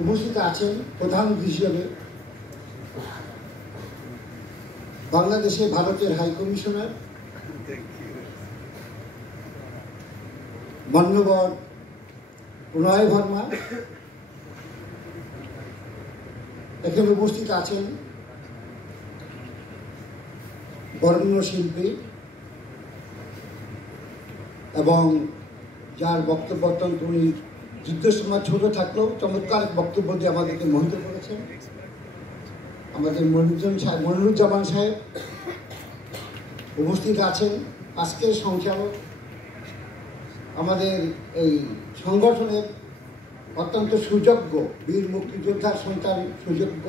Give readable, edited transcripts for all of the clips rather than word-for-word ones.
উপস্থিত আছেন প্রধান অতিথি হিসেবে বাংলাদেশে ভারতের হাই কমিশনার মান্যবর প্রণয় ভার্মা। এখানে উপস্থিত আছেন বরেণ্য শিল্পী এবং যার বক্তব্য অত্যন্ত উনি যুদ্ধের সময় ছোট থাকলেও চমৎকার বক্তব্য দিয়ে আমাদেরকে মোহিত করেছেন আমাদের মনিরুজ্জামান সাহেব। উপস্থিত আছেন আজকের সংচালক আমাদের এই সংগঠনের অত্যন্ত সুযোগ্য বীর মুক্তিযোদ্ধার সন্তান সুযোগ্য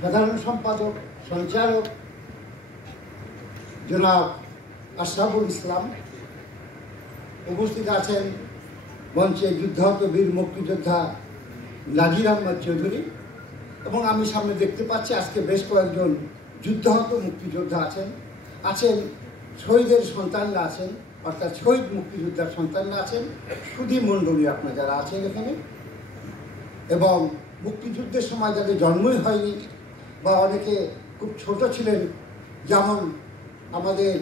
সাধারণ সম্পাদক সঞ্চালক জনাব আশরাফুল ইসলাম। উপস্থিত আছেন মঞ্চে যুদ্ধাহত বীর মুক্তিযোদ্ধা নাজির আহমদ চৌধুরী এবং আমি সামনে দেখতে পাচ্ছি আজকে বেশ কয়েকজন যুদ্ধাহত মুক্তিযোদ্ধা আছেন শহীদের সন্তানরা আছেন, অর্থাৎ শহীদ মুক্তিযোদ্ধার সন্তানরা আছেন, সুধী মণ্ডলী আপনার যারা আছেন এখানে, এবং মুক্তিযুদ্ধের সময় যাদের জন্মই হয়নি বা অনেকে খুব ছোট ছিলেন, যেমন আমাদের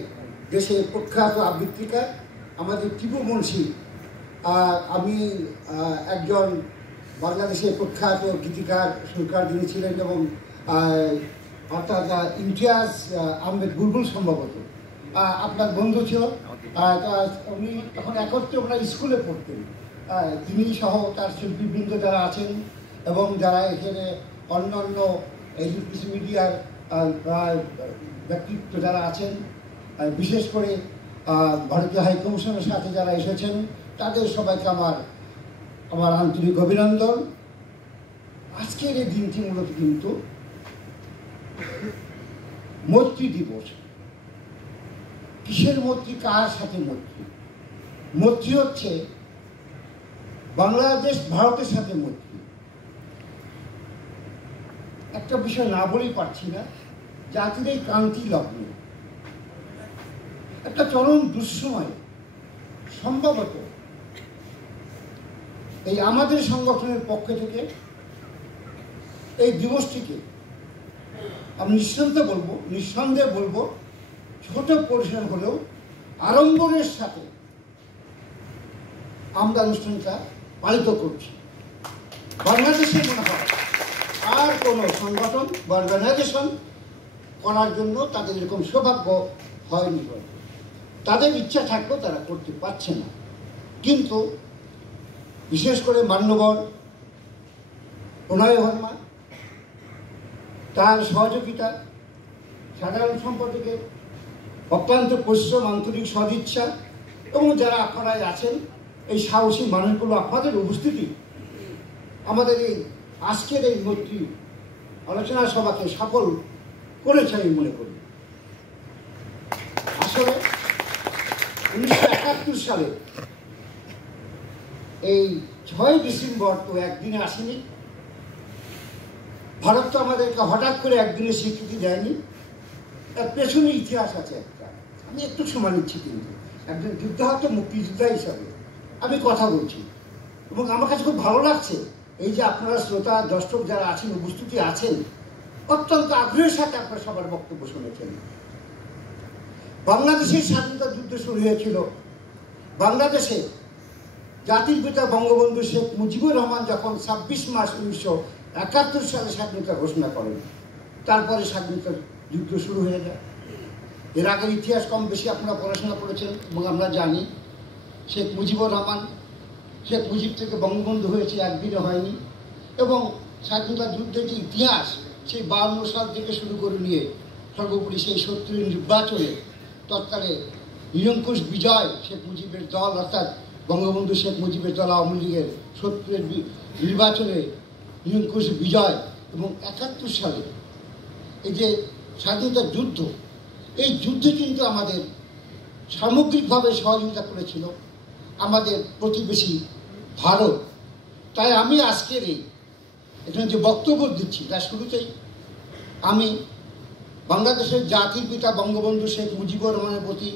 দেশের প্রখ্যাত আবৃত্তিকার আমাদের টিপু মুন্সি। আমি একজন বাংলাদেশের প্রখ্যাত গীতিকার সুরকার যিনি ছিলেন এবং অর্থাৎ ইমতিয়াজ আহমেদ বুলবুল সম্ভবত আপনার বন্ধু ছিল। উনি তখন একত্রে ওরা স্কুলে পড়তেন, তিনি সহ তার শিল্পীবৃন্দ যারা আছেন এবং যারা এখানে অন্যান্য এডুকেশন মিডিয়ার ব্যক্তিত্ব যারা আছেন, বিশেষ করে ভারতীয় হাইকমিশনের সাথে যারা এসেছেন তাদের সবাইকে আমার আন্তরিক অভিনন্দন। আজকের এই দিনটি মূলত কিন্তু মৈত্রী দিবস। কিসের মৈত্রী, কার সাথে মৈত্রী? মৈত্রী হচ্ছে বাংলাদেশ ভারতের সাথে মৈত্রী। একটা বিষয় না বলেই পারছি না, জাতির এই ক্রান্তি লগ্ন একটা চরম দুঃসময় সম্ভবত এই আমাদের সংগঠনের পক্ষ থেকে এই দিবসটিকে আমি নিঃসন্দেহে বলবো ছোট পরিসর হলেও আড়ম্বরের সাথে আমরা অনুষ্ঠানটা পালিত করছি। বাংলাদেশে মনে হয় আর কোনো সংগঠন বা অর্গানাইজেশন করার জন্য তাদের এরকম সৌভাগ্য হয়নি। তাদের ইচ্ছা থাকলেও তারা করতে পারছে না। কিন্তু বিশেষ করে মান্যবর প্রণয় ভার্মা, তার সহযোগিতা, সাধারণ সম্পাদকের অক্লান্ত পরিশ্রম, আন্তরিক সদিচ্ছা এবং যারা আপনারা আছেন এই সাহসী মানুষগুলো, আপনাদের উপস্থিতি আমাদের এই আজকের এই মৈত্রী আলোচনা সভাকে সফল করেছে আমি মনে করি। আসলে 1971 সালে এই 6 ডিসেম্বর তো একদিনে আসেনি। ভারত তো আমাদেরকে হঠাৎ করে একদিনে স্বীকৃতি দেয়নি, তার পেছনে ইতিহাস আছে একটা। আমি একটু সময় নিচ্ছি, কিন্তু একজন যুদ্ধাহত মুক্তিযোদ্ধা হিসাবে আমি কথা বলছি এবং আমার কাছে খুব ভালো লাগছে এই যে আপনারা শ্রোতা দর্শক যারা আছেন উপস্থিতি আছেন, অত্যন্ত আগ্রহের সাথে আপনারা সবার বক্তব্য শুনেছেন। বাংলাদেশের স্বাধীনতা যুদ্ধ শুরু হয়েছিল বাংলাদেশে জাতির পিতা বঙ্গবন্ধু শেখ মুজিবুর রহমান যখন 26 মার্চ 1971 সালে স্বাধীনতা ঘোষণা করেন। তারপরে স্বাধীনতা যুদ্ধ শুরু হয়ে যায়। এর আগের ইতিহাস কম বেশি আপনারা পড়াশোনা করেছেন এবং আমরা জানি শেখ মুজিবুর রহমান, শেখ মুজিব থেকে বঙ্গবন্ধু হয়েছে, একদিনে হয়নি। এবং স্বাধীনতা যুদ্ধের যে ইতিহাস সেই 52 সাল থেকে শুরু করে নিয়ে সর্বোপরি সেই 70 নির্বাচনে তৎকালে নিরঙ্কুশ বিজয় শেখ মুজিবের দল, অর্থাৎ বঙ্গবন্ধু শেখ মুজিবের দল আওয়ামী লীগের 70 নির্বাচনে নিরঙ্কুশ বিজয় এবং 71 সালে এই যে স্বাধীনতা যুদ্ধ, এই যুদ্ধে কিন্তু আমাদের সামগ্রিকভাবে সহযোগিতা করেছিল আমাদের প্রতিবেশী ভারত। তাই আমি আজকের এখানে যে বক্তব্য দিচ্ছি তার শুরুতেই আমি বাংলাদেশের জাতির পিতা বঙ্গবন্ধু শেখ মুজিবুর রহমানের প্রতি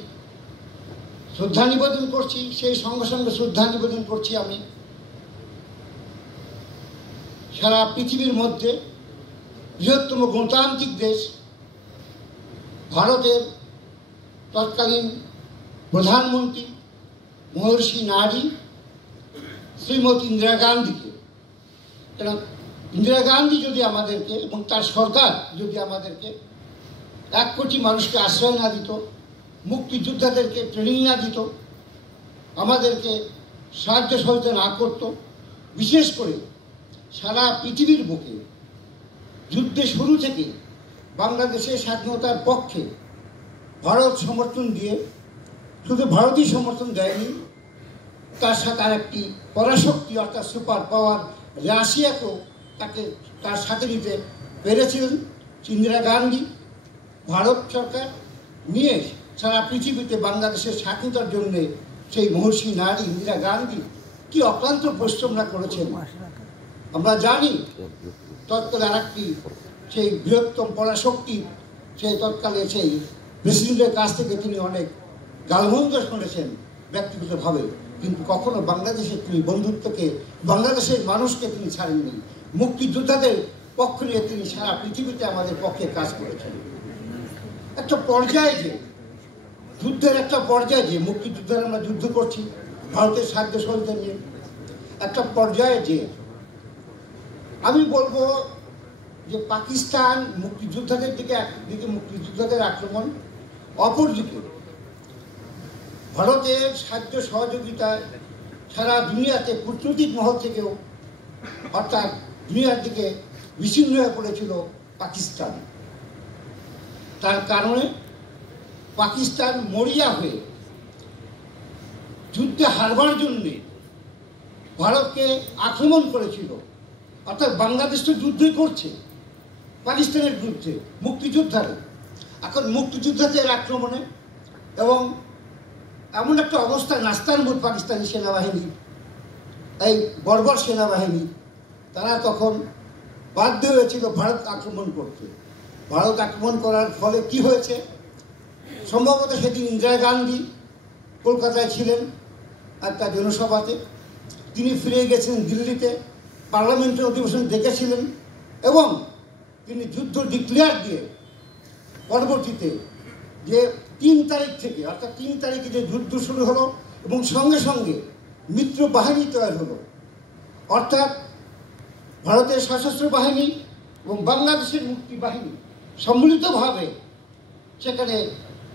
শ্রদ্ধা নিবেদন করছি। সেই সঙ্গে সঙ্গে শ্রদ্ধা নিবেদন করছি আমি সারা পৃথিবীর মধ্যে বৃহত্তম গণতান্ত্রিক দেশ ভারতের তৎকালীন প্রধানমন্ত্রী মহর্ষি নারী শ্রীমতী ইন্দিরা গান্ধীকে, কেন ইন্দিরা গান্ধী যদি আমাদেরকে এবং তার সরকার যদি আমাদেরকে 1 কোটি মানুষকে আশ্রয় না দিত, মুক্তিযোদ্ধাদেরকে ট্রেনিং না দিত, আমাদেরকে সাহায্য সহযোগিতা না করত, বিশেষ করে সারা পৃথিবীর বুকে যুদ্ধের শুরু থেকে বাংলাদেশের স্বাধীনতার পক্ষে ভারত সমর্থন দিয়ে, শুধু ভারতই সমর্থন দেয়নি, তার সাথে আর একটি পরাশক্তি অর্থাৎ সুপার পাওয়ার রাশিয়াকেও তার সাথে নিতে পেরেছিলেন ইন্দিরা গান্ধী। ভারত সরকার নিয়ে সারা পৃথিবীতে বাংলাদেশের স্বাধীনতার জন্যে সেই মহর্ষি নারী ইন্দিরা গান্ধী কি অক্লান্ত পরিশ্রমরা করেছেন। আমরা জানি তৎকালে আর একটি সেই বৃহত্তম পরাশক্তি সেই তৎকালে সেই প্রেসিডেন্টের কাছ থেকে তিনি অনেক গালমন্দ শুনেছেন ব্যক্তিগতভাবে, কিন্তু কখনো বাংলাদেশের তিনি বন্ধুত্বকে, বাংলাদেশের মানুষকে তিনি ছাড়েননি। মুক্তিযোদ্ধাদের পক্ষ নিয়ে তিনি সারা পৃথিবীতে আমাদের পক্ষে কাজ করেছেন। একটা পর্যায়ে যে যুদ্ধের একটা পর্যায়ে যে মুক্তিযুদ্ধের আমরা যুদ্ধ করছি ভারতের সাহায্য সহযোগিতা নিয়ে, একটা পর্যায়ে যে আমি বলবো যে পাকিস্তান মুক্তিযোদ্ধাদের দিকে একদিকে মুক্তিযোদ্ধাদের আক্রমণ, অপরদিকে ভারতের সাহায্য সহযোগিতায় সারা দুনিয়াতে কূটনৈতিক মহল থেকেও অর্থাৎ দুনিয়ার দিকে বিচ্ছিন্ন হয়ে পড়েছিল পাকিস্তান। তার কারণে পাকিস্তান মরিয়া হয়ে যুদ্ধে হারবার জন্যে ভারতকে আক্রমণ করেছিল। অর্থাৎ বাংলাদেশ তো যুদ্ধই করছে পাকিস্তানের বিরুদ্ধে, মুক্তিযোদ্ধারা এখন মুক্তিযোদ্ধাদের আক্রমণে এবং এমন একটা অবস্থা নাস্তানবুদ পাকিস্তানি সেনাবাহিনী, এই বর্বর সেনাবাহিনী, তারা তখন বাধ্য হয়েছিল ভারত আক্রমণ করতে। ভারত আক্রমণ করার ফলে কি হয়েছে, সম্ভবত সেদিন ইন্দিরা গান্ধী কলকাতায় ছিলেন একটা জনসভাতে, তিনি ফিরে গেছিলেন দিল্লিতে, পার্লামেন্টের অধিবেশন দেখেছিলেন এবং তিনি যুদ্ধ ডিক্লেয়ার দিয়ে পরবর্তীতে যে 3 তারিখ থেকে অর্থাৎ 3 তারিখে যে যুদ্ধ শুরু হলো এবং সঙ্গে সঙ্গে মিত্র বাহিনী তৈরি হলো, অর্থাৎ ভারতের সশস্ত্র বাহিনী এবং বাংলাদেশের মুক্তি বাহিনী সম্মিলিতভাবে সেখানে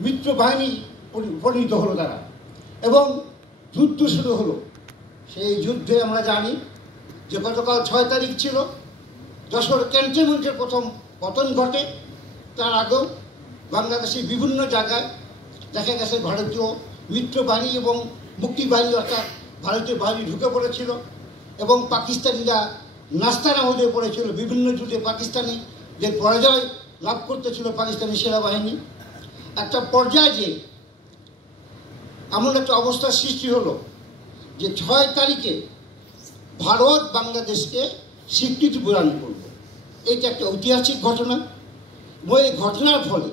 মিত্র বাহিনী পরিণত হলো তারা এবং যুদ্ধ শুরু হলো। সেই যুদ্ধে আমরা জানি যে গতকাল 6 তারিখ ছিল, যশোর ক্যান্টনমেন্টের প্রথম পতন ঘটে। তার আগেও বাংলাদেশের বিভিন্ন জায়গায় দেখা গেছে ভারতীয় মিত্র বাহিনী এবং মুক্তি বাহিনী অর্থাৎ ভারতীয় বাহিনী ঢুকে পড়েছিল এবং পাকিস্তানিরা নাস্তানাবুদ হয়ে পড়েছিল। বিভিন্ন যুদ্ধে পাকিস্তানি যে পরাজয় লাভ করতেছিল পাকিস্তানি সেনাবাহিনী, একটা পর্যায়ে যে এমন একটা অবস্থার সৃষ্টি হলো যে 6 তারিখে ভারত বাংলাদেশকে স্বীকৃতি প্রদান করবে। এইটা একটা ঐতিহাসিক ঘটনা। এই ঘটনার ফলে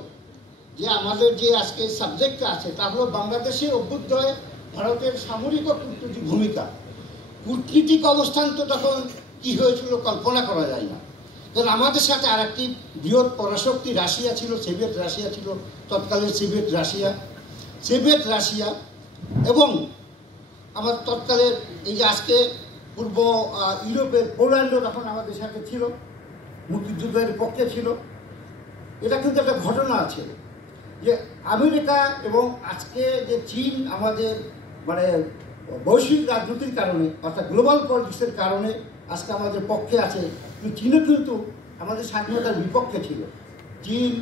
যে আমাদের যে আজকে সাবজেক্টটা আছে তা হলো বাংলাদেশের অভ্যুদয়ে ভারতের সামরিক ও কূটনৈতিক ভূমিকা। কূটনীতিক অবস্থান তো তখন কি হয়েছিল কল্পনা করা যায় না, কারণ আমাদের সাথে আর একটি বৃহৎ পরাশক্তি রাশিয়া ছিল, সোভিয়েত রাশিয়া ছিল, তৎকালীন সোভিয়েত রাশিয়া এবং আমার তৎকালের এই যে আজকে পূর্ব ইউরোপের পোল্যান্ডও তখন আমাদের সাথে ছিল, মুক্তিযুদ্ধের পক্ষে ছিল। এটা কিন্তু একটা ঘটনা আছে যে আমেরিকা এবং আজকে যে চীন আমাদের মানে বৈশ্বিক রাজনীতির কারণে অর্থাৎ গ্লোবাল পলিটিক্সের কারণে আজকে আমাদের পক্ষে আছে, কিন্তু চীনও কিন্তু আমাদের স্বাধীনতার বিপক্ষে ছিল। চীন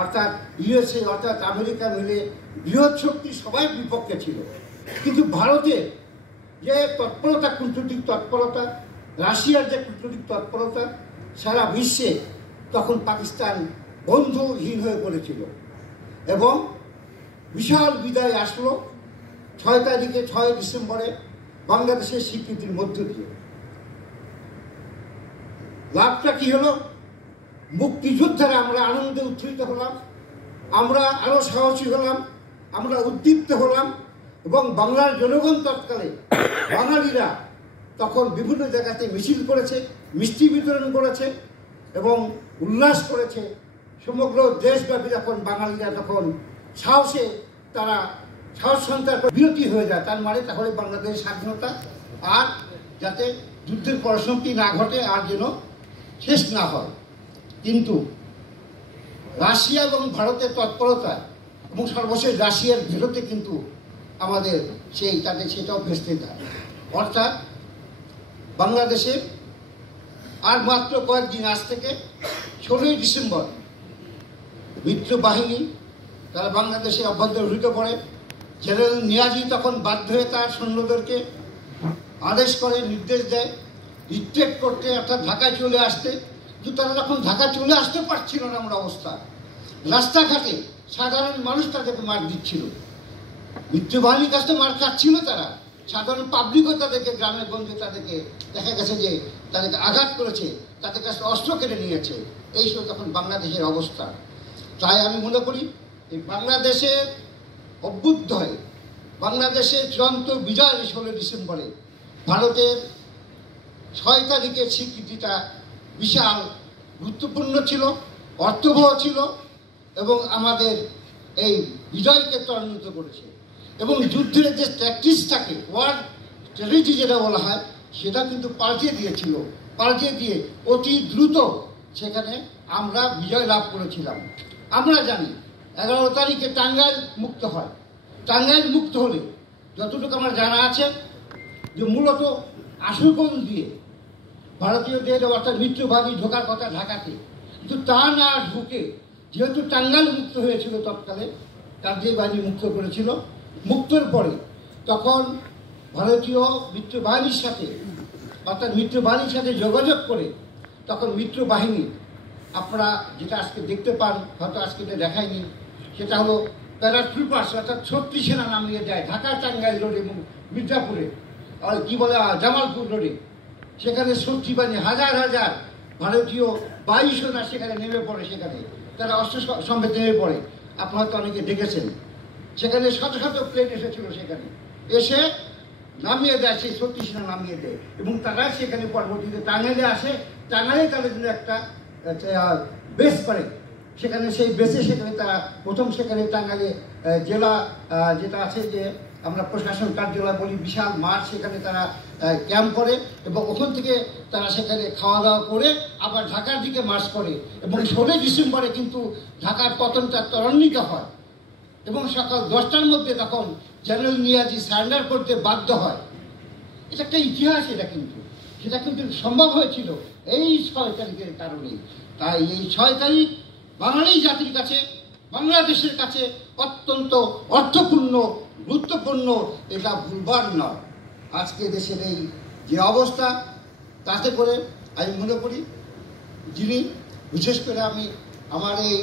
অর্থাৎ ইউএসএ অর্থাৎ আমেরিকা মিলে বৃহৎ শক্তি সবাই বিপক্ষে ছিল। কিন্তু ভারতের যে তৎপরতা, কূটনৈতিক তৎপরতা, রাশিয়ার যে কূটনৈতিক তৎপরতা, সারা বিশ্বে তখন পাকিস্তান বন্ধুহীন হয়ে পড়েছিল এবং বিশাল বিদায় আসলো 6 তারিখে 6 ডিসেম্বরে বাংলাদেশের স্বীকৃতির মধ্য দিয়ে। লাভটা কি হলো, মুক্তিযোদ্ধারা আমরা আনন্দে উচ্ছ্বসিত হলাম, আমরা আরো সাহসী হলাম, আমরা উদ্দীপ্ত হলাম এবং বাংলার জনগণ তৎকালে বাঙালিরা তখন বিভিন্ন জায়গাতে মিছিল করেছে, মিষ্টি বিতরণ করেছে এবং উল্লাস করেছে। সমগ্র দেশব্যাপী যখন বাঙালিরা তখন সাহসে তারা সাহস সঞ্চার করে বিরতি হয়ে যায়, তার মানে তাহলে বাংলাদেশের স্বাধীনতা আর যাতে যুদ্ধের পরিসমাপ্তি না ঘটে, আর যেন শেষ না হয়। কিন্তু রাশিয়া এবং ভারতের তৎপরতা এবং সর্বশেষ রাশিয়ার ভেরোতে কিন্তু আমাদের তাদের সেটাও ভেস্তে দেয়। অর্থাৎ বাংলাদেশে আর মাত্র কয়েকদিন আজ থেকে 16ই ডিসেম্বর মিত্র বাহিনী তারা বাংলাদেশে অভ্যন্তরে ঢুকে পড়ে। জেনারেল নিয়াজি তখন বাধ্য হয়ে তার সৈন্যদেরকে আদেশ করে, নির্দেশ দেয় রিট্রিট করতে, অর্থাৎ ঢাকায় চলে আসতে। কিন্তু তারা যখন ঢাকা চলে আসতে পারছিল না এমন অবস্থা, রাস্তাঘাটে সাধারণ মানুষ তাদেরকে মার দিচ্ছিল। মিত্রবাহিনীর কাছে মার খাচ্ছিল তারা, সাধারণ পাবলিকও তাদেরকে গ্রামে গঞ্জে তাদেরকে দেখা গেছে যে তাদেরকে আঘাত করেছে, তাদের কাছে অস্ত্র কেড়ে নিয়েছে। এই সব তখন বাংলাদেশের অবস্থা। তাই আমি মনে করি এই বাংলাদেশের অভ্যুদয়, বাংলাদেশের চূড়ান্ত বিজয় 16 ডিসেম্বরে ভারতের 6 তারিখের স্বীকৃতিটা বিশাল গুরুত্বপূর্ণ ছিল, অর্থবহ ছিল এবং আমাদের এই বিজয়কে ত্বরান্বিত করেছে। এবং যুদ্ধের যে ট্যাকটিক্স থাকে, ওয়ার স্ট্র্যাটেজি যেটা বলা হয়, সেটা কিন্তু পাল্টে দিয়েছিল। পাল্টে দিয়ে অতি দ্রুত সেখানে আমরা বিজয় লাভ করেছিলাম। আমরা জানি 11 তারিখে টাঙ্গাইল মুক্ত হয়। টাঙ্গাইল মুক্ত হলে যতটুকু আমার জানা আছে যে মূলত আশুগঞ্জ দিয়ে ভারতীয়দের অর্থাৎ মিত্রবাদী ঢোকার কথা ঢাকাতে, কিন্তু তা না ঢুকে যেহেতু টাঙ্গাইল মুক্ত হয়েছিল তৎকালে, কার্যে বাহিনী মুক্ত করেছিল। মুক্তর পরে তখন ভারতীয় মিত্রবাহিনীর সাথে অর্থাৎ মিত্রবাহিনীর সাথে যোগাযোগ করে তখন মিত্রবাহিনী আপনারা যেটা আজকে দেখতে পান, হয়তো আজকে এটা দেখায়নি, সেটা হলো প্যারাট্রুপার্স অর্থাৎ 36 সেনা নামিয়ে দেয় ঢাকা টাঙ্গাইল রোডে এবং মির্জাপুরে আর কি বলে জামালপুর রোডে। সেখানে 36 বাহিনী হাজার হাজার ভারতীয় বায়ুসেনা সেখানে নেমে পড়ে। সেখানে তারা অস্ত্র সমেত নেমে পড়ে। আপনারা তো অনেকে দেখেছেন, সেখানে শত শত প্লেন এসেছিল, সেখানে এসে নামিয়ে দেয়, সেই 36 সেনা নামিয়ে দেয় এবং তারা সেখানে পরবর্তীতে টাঙ্গাইলে আসে। টাঙ্গাইলে তাদের জন্য একটা বেস করে, সেখানে সেই বেসে সেখানে তারা প্রথম সেখানে টাঙ্গাইলে জেলা যেটা আছে যে আমরা প্রশাসন কার্যালয় বলি, বিশাল মাঠ, সেখানে তারা ক্যাম্প করে এবং ওখান থেকে তারা সেখানে খাওয়া দাওয়া করে আবার ঢাকার দিকে মার্চ করে এবং 16 ডিসেম্বরে কিন্তু ঢাকার পতনটা ত্বরান্বিত হয় এবং সকাল 10টার মধ্যে তখন জেনারেল নিয়াজি সারেন্ডার করতে বাধ্য হয়। এটা একটা ইতিহাস, সেটা কিন্তু সম্ভব হয়েছিল এই 6 তারিখের কারণে। তাই এই 6 তারিখ বাঙালি জাতির কাছে, বাংলাদেশের কাছে অত্যন্ত অর্থপূর্ণ, গুরুত্বপূর্ণ, এটা ভুলবার নয়। আজকে দেশের এই যে অবস্থা, তাতে করে আমি মনে করি যিনি বিশেষ করে আমি আমার এই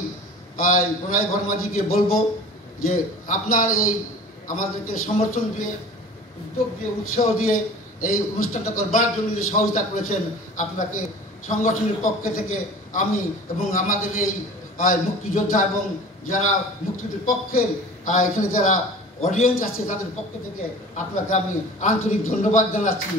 প্রণয় বর্মাজিকে বলবো যে আপনার এই আমাদেরকে সমর্থন দিয়ে, উদ্যোগ দিয়ে, উৎসাহ দিয়ে এই অনুষ্ঠানটা করবার জন্য যে সহযোগিতা করেছেন, আপনাকে সংগঠনের পক্ষে থেকে আমি এবং আমাদের এই মুক্তিযোদ্ধা এবং যারা মুক্তিযুদ্ধের পক্ষের এখানে যারা অডিয়েন্স আছে তাদের পক্ষ থেকে আপনাকে আমি আন্তরিক ধন্যবাদ জানাচ্ছি।